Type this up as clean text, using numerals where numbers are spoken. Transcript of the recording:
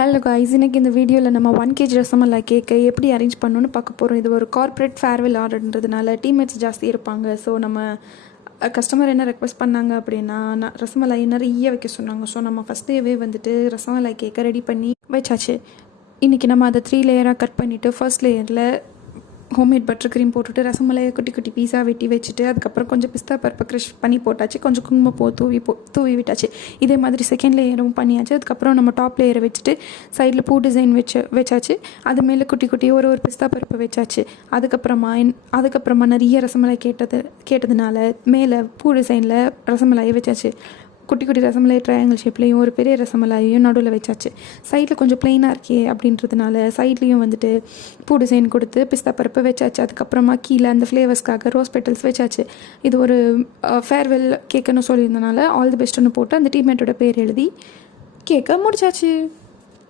Hello guys, இன்றைக்கி இந்த வீடியோவில் நம்ம 1 kg ரசமலாய் கேக்கை எப்படி அரேஞ்ச் பண்ணணும்னு பார்க்க போகிறோம். இது ஒரு கார்ப்பரேட் ஃபேர்வெல் ஆர்டர்ன்றதுனால டீம்மேட்ஸ் ஜாஸ்தி இருப்பாங்க. ஸோ நம்ம கஸ்டமர் என்ன ரெக்வஸ்ட் பண்ணாங்க அப்படின்னா, ரசமலாய் நிறைய வைக்க சொன்னாங்க. ஸோ நம்ம ஃபஸ்ட்டேவே வந்துட்டு ரசமலாய் கேக்கை ரெடி பண்ணி வச்சாச்சு. இன்றைக்கி நம்ம அதை 3 லேயராக கட் பண்ணிவிட்டு ஃபர்ஸ்ட் லேயரில் ஹோம்மேட் பட்டர் க்ரீம் போட்டுட்டு ரசமலாயை குட்டி குட்டி பீஸாக வெட்டி வச்சுட்டு அதுக்கப்புறம் கொஞ்சம் பிஸ்தா பருப்பை க்ரஷ் பண்ணி போட்டாச்சு. கொஞ்சம் குங்குமப்பூ தூவி விட்டாச்சு. இதே மாதிரி செகண்ட் லேயரும் பண்ணியாச்சு. அதுக்கப்புறம் நம்ம டாப் லேயரை வச்சுட்டு சைடில் பூ டிசைன் வச்சாச்சு. அது மேலே குட்டி குட்டி ஒரு பிஸ்தா பருப்பை வச்சாச்சு. அதுக்கப்புறமா நிறைய ரசமலாய் கேட்டதுனால மேலே பூ டிசைனில் ரசமலாயை வச்சாச்சு. குட்டி குட்டி ரசமலாய் ட்ரையாங்கிள் ஷேப்லேயும் ஒரு பெரிய ரசமலாயையும் நடுவில் வச்சாச்சு. சைடில் கொஞ்சம் ப்ளைனாக இருக்கே அப்படின்றதுனால சைட்லேயும் வந்துட்டு பூ டிசைன் கொடுத்து பிஸ்தா பருப்பு வச்சாச்சு. அதுக்கப்புறமா கீழே அந்த ஃப்ளேவர்ஸ்க்காக ரோஸ் பெட்டல்ஸ் வச்சாச்சு. இது ஒரு ஃபேர்வெல் கேக்குன்னு சொல்லியிருந்தனால ஆல் தி பெஸ்ட்டுன்னு போட்டு அந்த டீம்மேட்டோட பேர் எழுதி கேக்கை முடிச்சாச்சு.